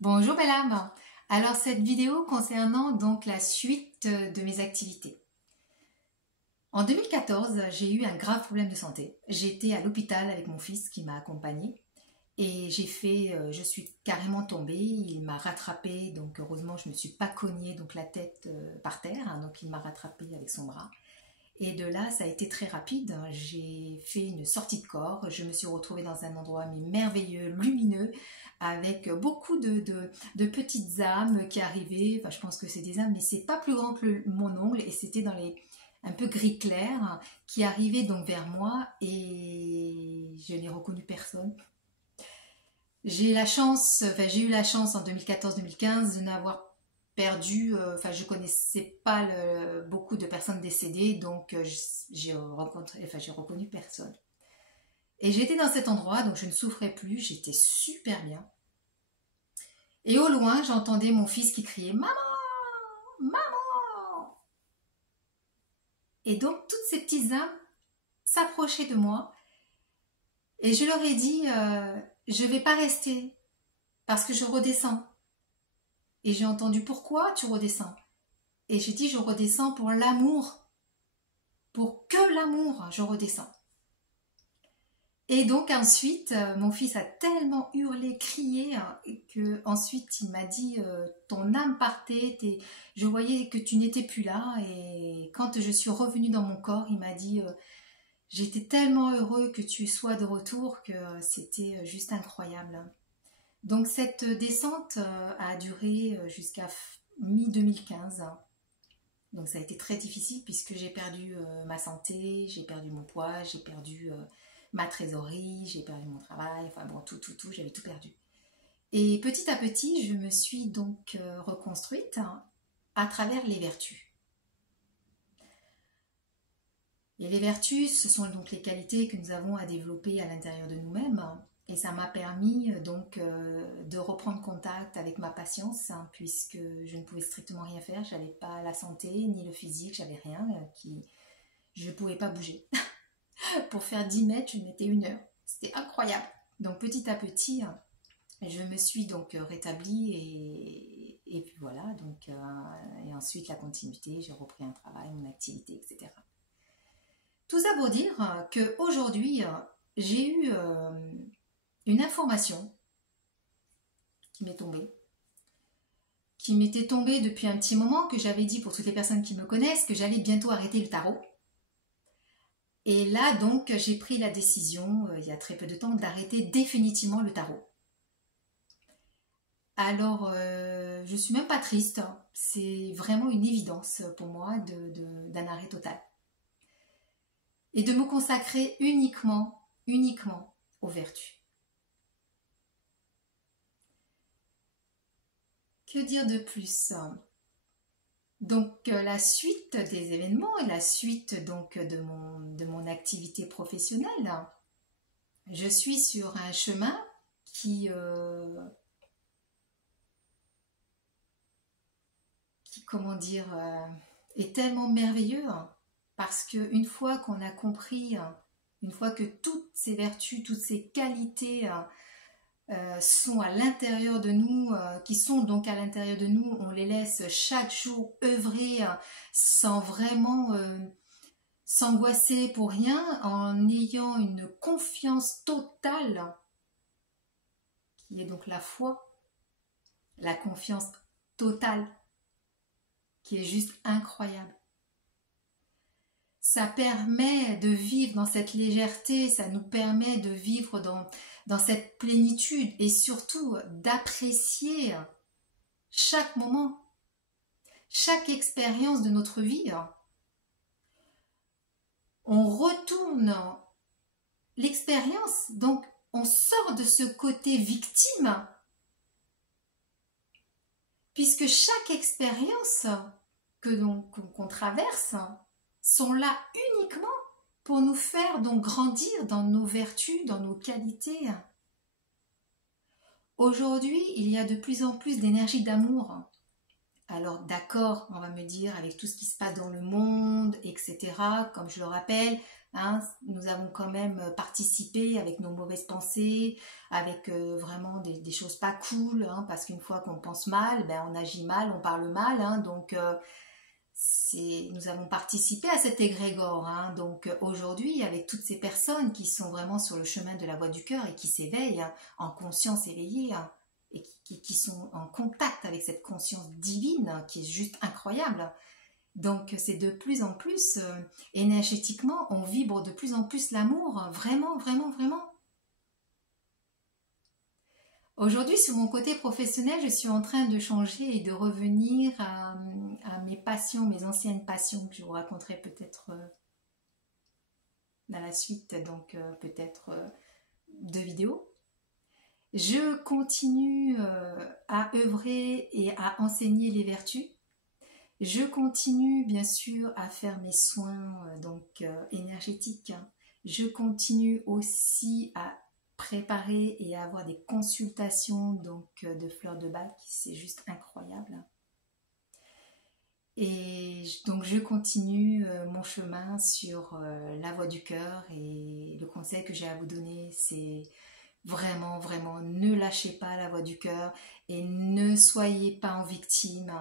Bonjour belle âme. Alors cette vidéo concernant donc la suite de mes activités. En 2014, j'ai eu un grave problème de santé. J'étais à l'hôpital avec mon fils qui m'a accompagnée et je suis carrément tombée. Il m'a rattrapée, donc heureusement je ne me suis pas cognée donc la tête par terre, donc il m'a rattrapée avec son bras. Et de là, ça a été très rapide. J'ai fait une sortie de corps. Je me suis retrouvée dans un endroit merveilleux, lumineux, avec beaucoup de petites âmes qui arrivaient. Enfin, je pense que c'est des âmes, mais c'est pas plus grand que mon ongle. Et c'était dans les un peu gris clair qui arrivaient donc vers moi. Et je n'ai reconnu personne. J'ai eu la chance en 2014-2015 de n'avoir perdu, je connaissais pas beaucoup de personnes décédées, donc j'ai reconnu personne. Et j'étais dans cet endroit, donc je ne souffrais plus, j'étais super bien. Et au loin, j'entendais mon fils qui criait « Maman! Maman !» Et donc toutes ces petites âmes s'approchaient de moi et je leur ai dit je vais pas rester parce que je redescends. Et j'ai entendu « Pourquoi tu redescends ?» Et j'ai dit « Je redescends pour l'amour. Pour que l'amour, je redescends. » Et donc ensuite, mon fils a tellement hurlé, crié, que ensuite il m'a dit « Ton âme partait, je voyais que tu n'étais plus là. » Et quand je suis revenue dans mon corps, il m'a dit « J'étais tellement heureux que tu sois de retour que c'était juste incroyable. » Donc cette descente a duré jusqu'à mi-2015. Donc ça a été très difficile puisque j'ai perdu ma santé, j'ai perdu mon poids, j'ai perdu ma trésorerie, j'ai perdu mon travail, enfin bon, tout, j'avais tout perdu. Et petit à petit, je me suis donc reconstruite à travers les vertus. Et les vertus, ce sont donc les qualités que nous avons à développer à l'intérieur de nous-mêmes. Et ça m'a permis donc de reprendre contact avec ma patience, puisque je ne pouvais strictement rien faire. Je n'avais pas la santé, ni le physique, j'avais rien. Je ne pouvais pas bouger. Pour faire 10 mètres, je mettais 1 heure. C'était incroyable. Donc petit à petit, je me suis donc rétablie et puis voilà. Donc, et ensuite la continuité, j'ai repris un travail, mon activité, etc. Tout ça pour dire qu'aujourd'hui, j'ai eu une information qui m'est tombée, qui m'était tombée depuis un petit moment, que j'avais dit pour toutes les personnes qui me connaissent que j'allais bientôt arrêter le tarot. Et là donc j'ai pris la décision, il y a très peu de temps, d'arrêter définitivement le tarot. Alors je suis même pas triste, c'est vraiment une évidence pour moi d'un arrêt total. Et de me consacrer uniquement aux vertus. Que dire de plus? Donc la suite des événements et la suite donc de mon activité professionnelle, je suis sur un chemin qui comment dire, est tellement merveilleux, parce qu'une fois qu'on a compris, une fois que toutes ces vertus, toutes ces qualités sont à l'intérieur de nous, qui sont donc à l'intérieur de nous, on les laisse chaque jour œuvrer sans vraiment s'angoisser pour rien, en ayant une confiance totale, qui est donc la foi, la confiance totale, qui est juste incroyable. Ça permet de vivre dans cette légèreté, ça nous permet de vivre dans cette plénitude et surtout d'apprécier chaque moment, chaque expérience de notre vie. On retourne l'expérience, donc on sort de ce côté victime, puisque chaque expérience qu'on traverse sont là uniquement pour nous faire donc grandir dans nos vertus, dans nos qualités. Aujourd'hui, il y a de plus en plus d'énergie d'amour. Alors d'accord, on va me dire, avec tout ce qui se passe dans le monde, etc., comme je le rappelle, hein. Nous avons quand même participé avec nos mauvaises pensées, avec vraiment des choses pas cool, hein, parce qu'une fois qu'on pense mal, ben, on agit mal, on parle mal, hein, donc nous avons participé à cet égrégore, hein. Donc aujourd'hui, avec toutes ces personnes qui sont vraiment sur le chemin de la voie du cœur et qui s'éveillent, hein, en conscience éveillée, hein, et qui sont en contact avec cette conscience divine, hein, qui est juste incroyable. Donc c'est de plus en plus, énergétiquement, on vibre de plus en plus l'amour, hein, vraiment, vraiment, vraiment. Aujourd'hui, sur mon côté professionnel, je suis en train de changer et de revenir à mes passions, mes anciennes passions que je vous raconterai peut-être dans la suite, donc peut-être de vidéos. Je continue à œuvrer et à enseigner les vertus. Je continue bien sûr à faire mes soins énergétiques. Je continue aussi à préparer et à avoir des consultations de fleurs de bac, c'est juste incroyable. Et donc je continue mon chemin sur la voie du cœur, et le conseil que j'ai à vous donner, c'est vraiment, vraiment, ne lâchez pas la voie du cœur et ne soyez pas en victime.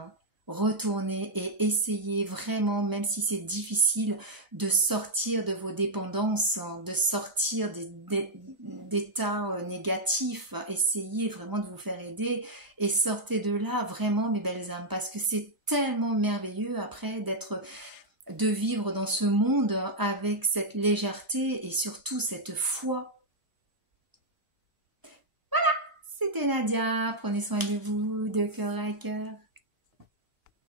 Retournez et essayez vraiment, même si c'est difficile, de sortir de vos dépendances, de sortir d'états négatifs. Essayez vraiment de vous faire aider et sortez de là vraiment, mes belles âmes, parce que c'est tellement merveilleux après de vivre dans ce monde avec cette légèreté et surtout cette foi. C'était Nadia, prenez soin de vous, de cœur à cœur.